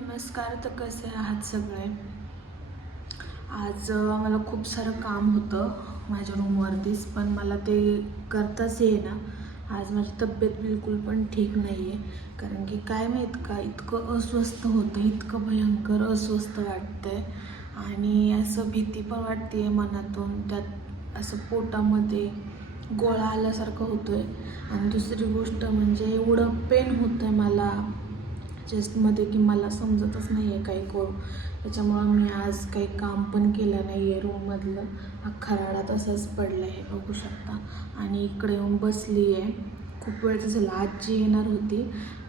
नमस्कार तर कसे आहात सगळे? आज मला खूप सारं काम होतं माझ्या रूमवरतीच पण मला ते करताच येईना. आज माझी तब्येत बिलकुल पण ठीक नाही आहे कारण की काय माहीत का इतकं अस्वस्थ होतं इतकं भयंकर अस्वस्थ वाटतंय. आणि असं भीती पण वाटते आहे मनातून त्यात असं पोटामध्ये गोळा आल्यासारखं होतोय. आणि दुसरी गोष्ट म्हणजे एवढं पेन होतं आहे मला. चेस्टमध्ये की मला समजतच नाही आहे काही करू त्याच्यामुळं मी आज काही काम पण केलं नाही आहे रूममधलं. अख्खा राडा तसाच पडला आहे बघू शकता. आणि इकडे येऊन बसली आहे खूप वेळचं झालं. आजी येणार होती.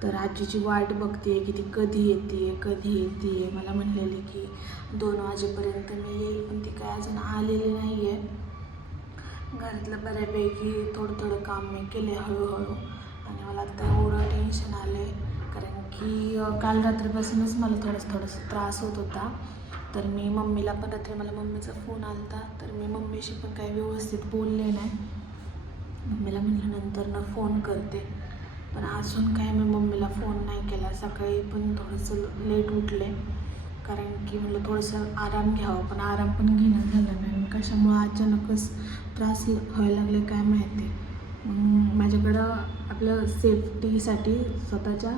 तर आजीची वाट बघते की ती कधी येते कधी येते मला म्हणलेली की दोन वाजेपर्यंत मी येईल पण ती काय अजून आलेली नाही आहे घरातलं बऱ्यापैकी थोडं थोडं काम मी केले हळूहळू. आणि मला आता एवढं टेन्शन आलं आहे की काल रात्रीपासूनच मला थोडंसं थोडंसं त्रास होत होता. तर मी मम्मीला पण रात्री मला मम्मीचा फोन आला होता तर मी मम्मीशी पण काही व्यवस्थित बोलले नाही. मम्मीला म्हटल्यानंतर ना फोन करते. पण अजून काय मी मम्मीला फोन नाही केला. सकाळी पण थोडंसं लेट उठले. कारण की म्हटलं थोडंसं आराम घ्यावं. पण आराम पण घेणं झालं नाही. कशामुळं अचानकच त्रास व्हायला लागले काय माहिती. मग माझ्याकडं आपलं सेफ्टीसाठी स्वतःच्या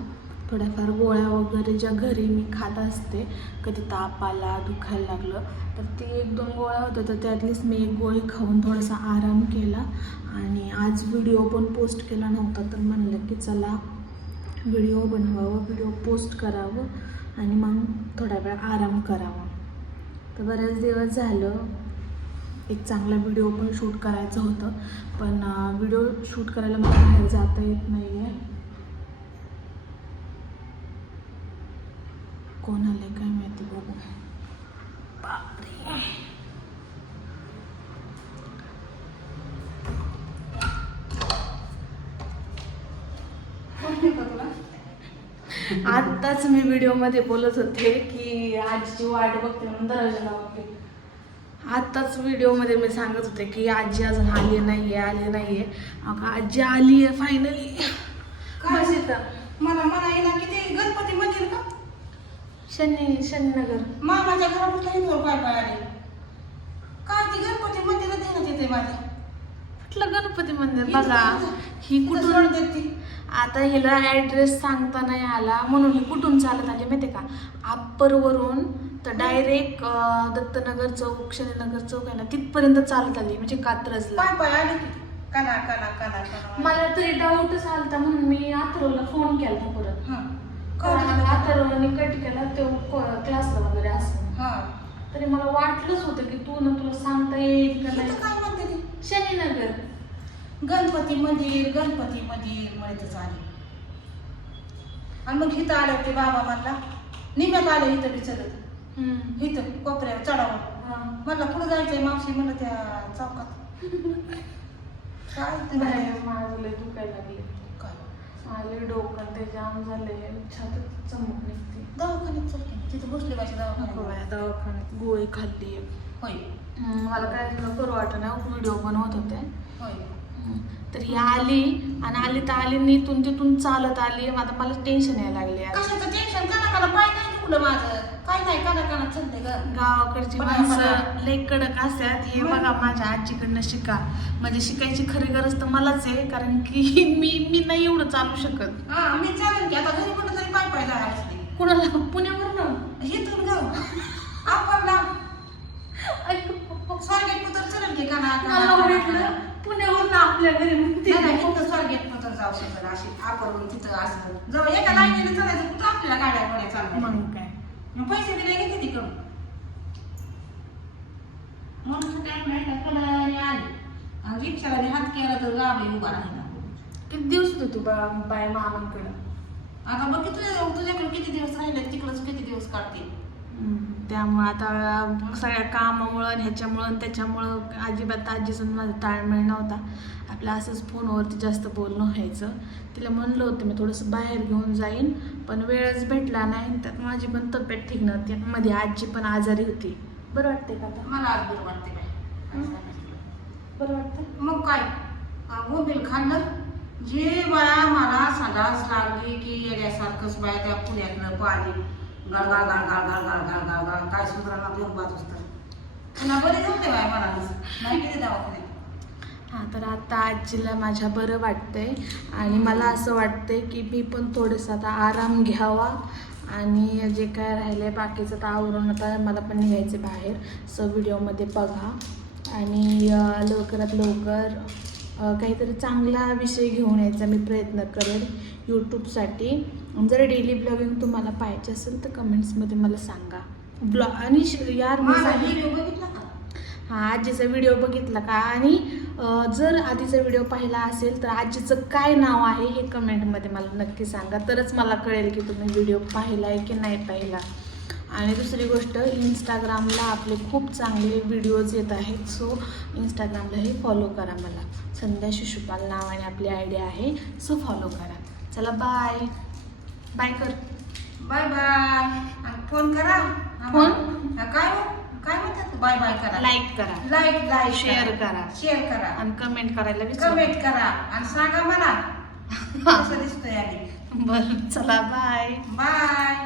थोड्याफार गोळ्या वगैरे ज्या घरी मी खात असते कधी ताप आला दुखायला लागलं तर ती एक दोन गोळ्या होत्या तर त्यातलीच मी एक गोळी खाऊन थोडासा आराम केला. आणि आज व्हिडिओ पण पोस्ट केला नव्हता तर म्हणलं की चला व्हिडिओ बनवावं व्हिडिओ पोस्ट करावं आणि मग थोडा वेळ आराम करावा. तर बरेच दिवस झालं एक चांगला व्हिडिओ पण शूट करायचं होतं पण व्हिडिओ शूट करायला मला बाहेर जाता येत नाही आहे कोण आले काय माहिती बघू बापरे. आत्ताच मी व्हिडिओमध्ये बोलत होते की आजीची वाट बघते म्हणून दरवाजाला बघते. आत्ताच व्हिडिओमध्ये मी सांगत होते की आजी अजून आली नाही आहे आली नाही आहे आजी आली आहे फायनली काय? मला मला येणार किती? गणपती मंदिर का? शनी शनीनगर. मामाच्या घरापासून हिंदूर पाय पाय आले काय ती गणपती मंदिरात येण्यात येते माझ्या. कुठलं गणपती मंदिर? इथं बघा कुठं? ही इथं कुठून सोडतात ती. आता हिला ॲड्रेस सांगता नाही आला म्हणून ही कुठून चालत आली माहिती का? अप्परवरून तर डायरेक्ट दत्तनगर चौक शनीनगर चौक आहे ना तिथपर्यंत चालत आली म्हणजे कात्रजला. पाय पाय आले काना काना काना काना. मला तरी डाऊटच आलता म्हणून मी अथर्वला फोन केला परत. हा. कारण अथर्वने कट केला तो क्लासला वगैरे असं. हा. तरी मला वाटलंच होतं की तू ना तुला सांगता येईल का इथं नाही. काय म्हणते ती? शनीनगर. गणपती मंदिर गणपती मंदिर म्हणतच आले. आणि मग इथं आले होते बाबा म्हणला निम्यात आले इथं हम्म. इथं कोपऱ्यावर चढावं हा. म्हणलं पुढे जायचंय मावशी? म्हणलं त्या चौकात. काय ते बाहेर माझं लय दुखायला लागले. आले डोकं ते जाम झाले छातीत चमक निघते. दवाखान्यात चल तिथं बसले पाहिजे नको दवाखान्यात. दवाखान्यात गोळी खाल्ली होय. मला काय करू वाटत व्हिडिओ बनवत होते. होय. हम्म, तर ही आली आणि आली तर आली आणि इथून तिथून चालत आली. आता मला टेन्शन यायला लागले. कशाचं टेन्शन काना काना पाय नाही दुखलं माझं. काय नाही काना काना चालते ग. गावाकडची माणसं बघा. लई कडक असतात. हे बघा माझ्या आजीकडनं शिका. म्हणजे शिकायची खरी गरज तर मलाच आहे कारण की मी मी नाही एवढं चालू शकत. हा मी चालेल की. आता घरी कुठं तरी पाय पाय जाणार असते कुणाला? पुण्यावरनं? इथून ग. आपण ना. स्वारगेट पुतर चलेल की काना मला वाटलं पुण्यावरनं आपल्या घरी म्हणते. नाही नाही फक्त स्वारगेट पुतर जाऊ शकत अशी आपण तिथं असं जवळ एका लाईनीने चालायचं कुठं आपल्याला गाड्या पड्या चालणार मग काय? मग पैसे दिले घेते तिकडून. म्हणून काय नाही का कडाने आली. आणि रिक्षाला हात केला तर गावले उभा राहिला. किती दिवस होतो तू बा बाय मामांकडं? आता बघ तुझ्या तुझ्याकडे किती दिवस राहिले? तिकडच किती दिवस काढते? त्यामुळं आता सगळ्या कामामुळं आणि ह्याच्यामुळं आणि त्याच्यामुळं अजिबात आजीचं माझं ताळमेळ नव्हता. आपलं असंच फोनवरती जास्त बोलणं व्हायचं. तिला म्हणलं होतं मी थोडंसं बाहेर घेऊन जाईन पण वेळच भेटला नाही त्यात माझी पण तब्येत ठीक नव्हती मध्ये आजी पण आजारी होती. बरं वाटते का आता? मला आज बरं वाटते काय बरं वाटतं मग काय? मोबाईल खाल्लं? जे बाया मला सांगाच लागली की येण्यासारखंच बाया त्या पुण्यातलं पाणी गाळगाळ गाळगाळ गाळगाळ गाळगाळ गाळ काय सुधारणा घेऊन पाच वाजता पुन्हा हां तर आता आजीला माझ्या बरं वाटतंय. आणि मला असं वाटतंय की मी पण थोडंसं आता आराम घ्यावा. आणि जे काय राहिले बाकीचं तर आवरून आता मला पण निघायचं बाहेर. सो व्हिडिओमध्ये बघा. आणि लवकरात लवकर काहीतरी चांगला विषय घेऊन यायचा मी प्रयत्न करेन यूट्यूबसाठी जर डेली ब्लॉगिंग तुम्हाला पाहिजे असेल तर कमेंट्समध्ये मला सांगा. ब्लॉ आणि श- यार मी सांगितलं हा आजीचा व्हिडिओ बघितला का? आणि जर आधीचा व्हिडिओ पाहिला असेल तर आजीचं काय नाव आहे हे कमेंटमध्ये मला नक्की सांगा. तरच मला कळेल की तुम्ही व्हिडिओ पाहिला आहे की नाही पाहिला. आणि दुसरी गोष्ट इंस्टाग्रामला आपले खूप चांगले व्हिडिओज येत आहेत. सो इंस्टाग्रामलाही फॉलो करा मला. संध्या शिशुपाल नावाने आपली आय डी आहे. सो फॉलो करा. चला बाय बाय कर. Bye bye. आणि फोन करा. फोन? हा, काय हो? काय म्हणतात बाय बाय करा. लाईक करा. लाईक लाईक Share करा. शेअर करा. आणि कमेंट करायला विसरू कमेंट करा. आणि सांगा मला. कसं दिसतोय आणि बरं चला बाय बाय